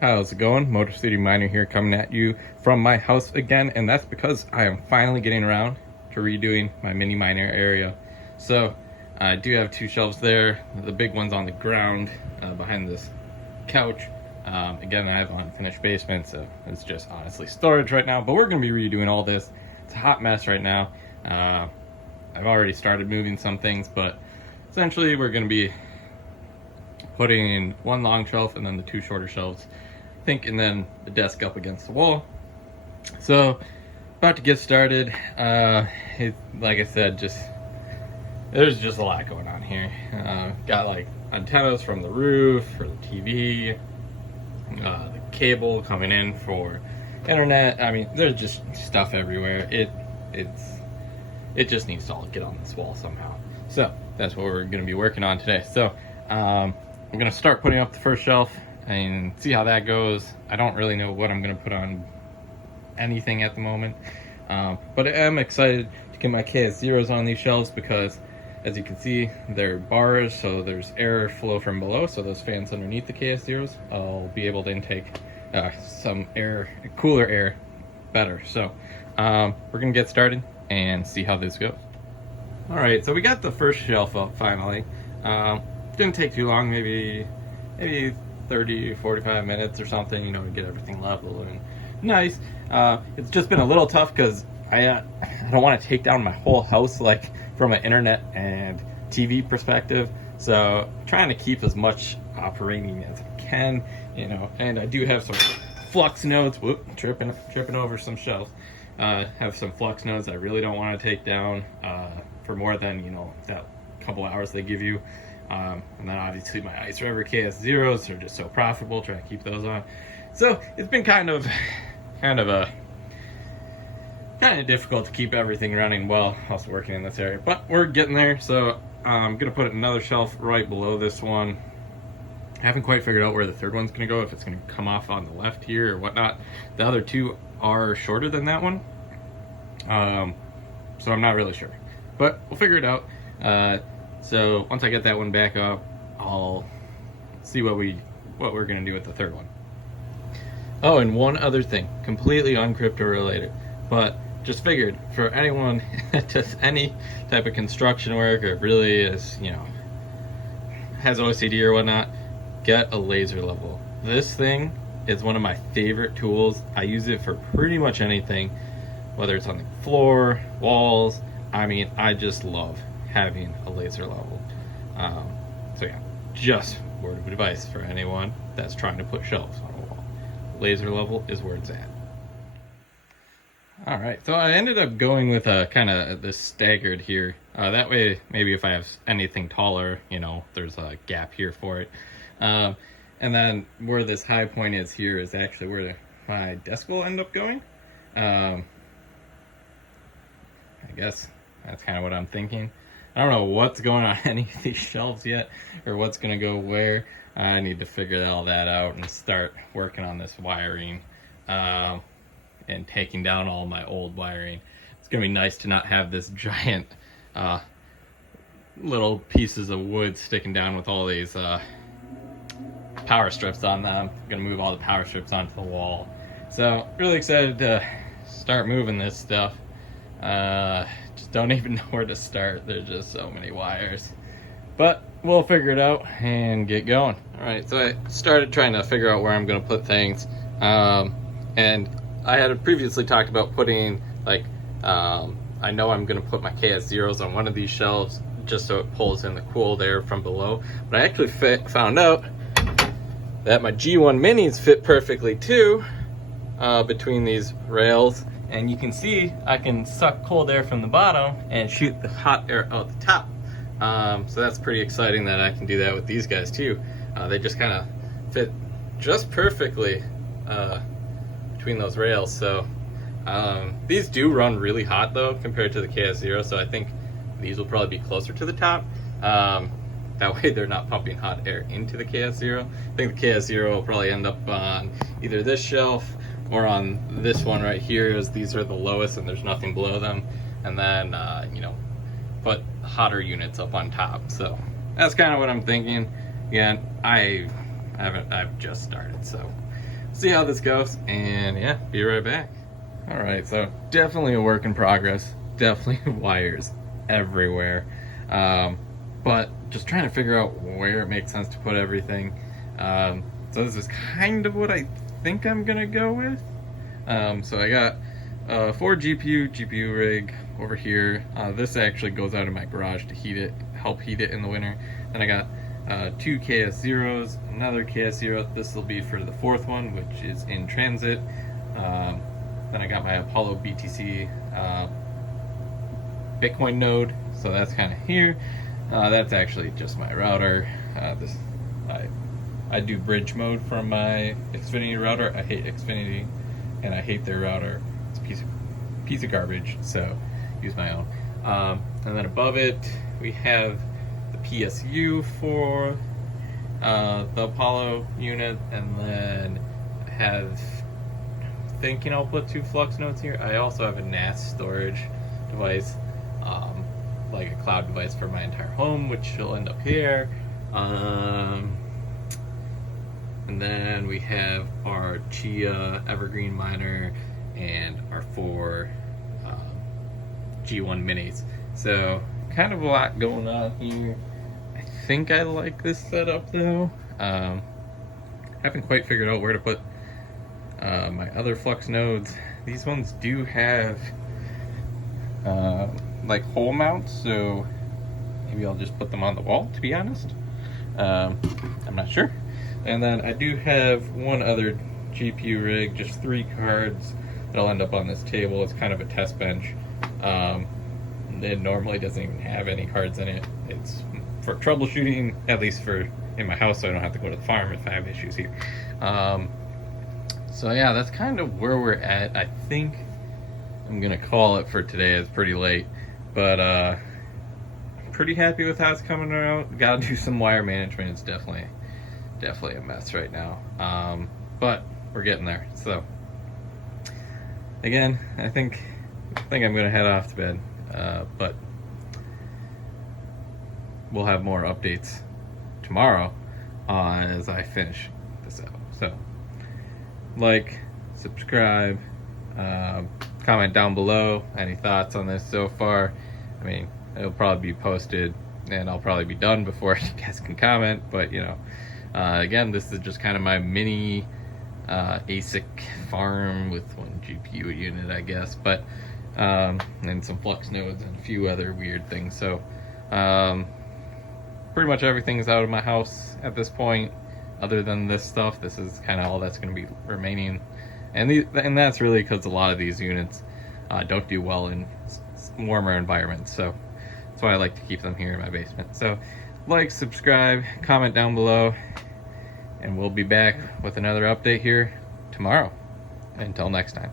How's it going? Motor City Miner here, coming at you from my house again, and that's because I am finally getting around to redoing my mini miner area. So I do have two shelves there. The big one's on the ground behind this couch. Again, I have an unfinished basement, so it's just honestly storage right now, but we're going to be redoing all this. It's a hot mess right now. I've already started moving some things, but essentially we're going to be putting in one long shelf and then the two shorter shelves, and then the desk up against the wall. So about to get started. Like I said, there's just a lot going on here. Got like antennas from the roof for the TV, the cable coming in for internet. I mean, there's just stuff everywhere. It just needs to all get on this wall somehow. So that's what we're going to be working on today. So I'm going to start putting up the first shelf and see how that goes. I don't really know what I'm going to put on anything at the moment, but I am excited to get my KS0s on these shelves because, as you can see, they're bars, so there's air flow from below, so those fans underneath the KS0s, I'll be able to intake some air, cooler air better. So we're going to get started and see how this goes. Alright, so we got the first shelf up finally. Didn't take too long, maybe 30-45 minutes or something, to get everything level and nice. It's just been a little tough because I don't want to take down my whole house like from an internet and TV perspective, so I'm trying to keep as much operating as I can, and I do have some flux nodes. Whoop, tripping over some shelves. Have some flux nodes I really don't want to take down for more than that couple hours they give you. And then obviously my IceRiver KS0s are just so profitable, trying to keep those on. So it's been kind of difficult to keep everything running well also working in this area, but we're getting there. So I'm gonna put another shelf right below this one. I haven't quite figured out where the third one's gonna go, if it's gonna come off on the left here or whatnot. The other two are shorter than that one, so I'm not really sure, but we'll figure it out. So once I get that one back up, I'll see what we're gonna do with the third one. Oh, and one other thing, completely uncrypto related, but just figured for anyone that does any type of construction work or really is, has OCD or whatnot, get a laser level. This thing is one of my favorite tools. I use it for pretty much anything, whether it's on the floor, walls. I mean, I just love having a laser level. So yeah, just word of advice for anyone that's trying to put shelves on a wall. Laser level is where it's at. Alright, so I ended up going with a kind of this staggered here. That way, maybe if I have anything taller, there's a gap here for it. And then where this high point is here is actually where my desk will end up going. I guess that's kind of what I'm thinking. I don't know what's going on any of these shelves yet, or what's going to go where. I need to figure all that out and start working on this wiring, and taking down all my old wiring. It's going to be nice to not have this giant little pieces of wood sticking down with all these power strips on them. I'm going to move all the power strips onto the wall. So really excited to start moving this stuff. Just don't even know where to start. There's just so many wires, but we'll figure it out and get going. All right, so I started trying to figure out where I'm going to put things, and I had previously talked about putting I know I'm going to put my KS0s on one of these shelves just so it pulls in the cool air from below, but I actually found out that my G1 minis fit perfectly too, between these rails. And you can see I can suck cold air from the bottom and shoot the hot air out the top. So that's pretty exciting that I can do that with these guys too. They just kind of fit just perfectly between those rails. So these do run really hot though compared to the KS0, so I think these will probably be closer to the top. That way they're not pumping hot air into the KS0. I think the KS0 will probably end up on either this shelf or on this one right here, as these are the lowest and there's nothing below them, and then put hotter units up on top. So that's kind of what I'm thinking. Again, I've just started, so see how this goes, and yeah, be right back. All right, so definitely a work in progress. Definitely wires everywhere, but just trying to figure out where it makes sense to put everything. So this is kind of what I think I'm gonna go with. So I got 4 GPU rig over here. This actually goes out in my garage to help heat it in the winter. Then I got 2 KS0s, another KS0. This will be for the 4th one, which is in transit. Then I got my iPollo BTC Bitcoin node, so that's kind of here. That's actually just my router. I do bridge mode from my Xfinity router. I hate Xfinity, and I hate their router. It's a piece of garbage. So use my own. And then above it, we have the PSU for the Apollo unit, and then I have, thinking I'll put 2 flux nodes here. I also have a NAS storage device, like a cloud device for my entire home, which will end up here. And then we have our Chia Evergreen miner and our 4 G1 minis. So kind of a lot going on here. I think I like this setup though. Haven't quite figured out where to put my other flux nodes. These ones do have like hole mounts, so maybe I'll just put them on the wall, to be honest. I'm not sure. And then I do have one other GPU rig, just 3 cards that'll end up on this table. It's kind of a test bench. It normally doesn't even have any cards in it. It's for troubleshooting, at least for in my house, so I don't have to go to the farm if I have issues here. So yeah, that's kind of where we're at. I think I'm gonna call it for today. It's pretty late, but I'm pretty happy with how it's coming around. Gotta do some wire management. It's definitely a mess right now, but we're getting there. So again, I think I'm gonna head off to bed, but we'll have more updates tomorrow as I finish this out. So like, subscribe, comment down below any thoughts on this so far. I mean, it'll probably be posted and I'll probably be done before you guys can comment, but you know, again, this is just kind of my mini ASIC farm with 1 GPU unit, I guess, but and some flux nodes and a few other weird things. So pretty much everything's out of my house at this point, other than this stuff. This is kind of all that's going to be remaining, and that's really because a lot of these units don't do well in warmer environments. So that's why I like to keep them here in my basement. So like, subscribe, comment down below, and we'll be back with another update here tomorrow. Until next time.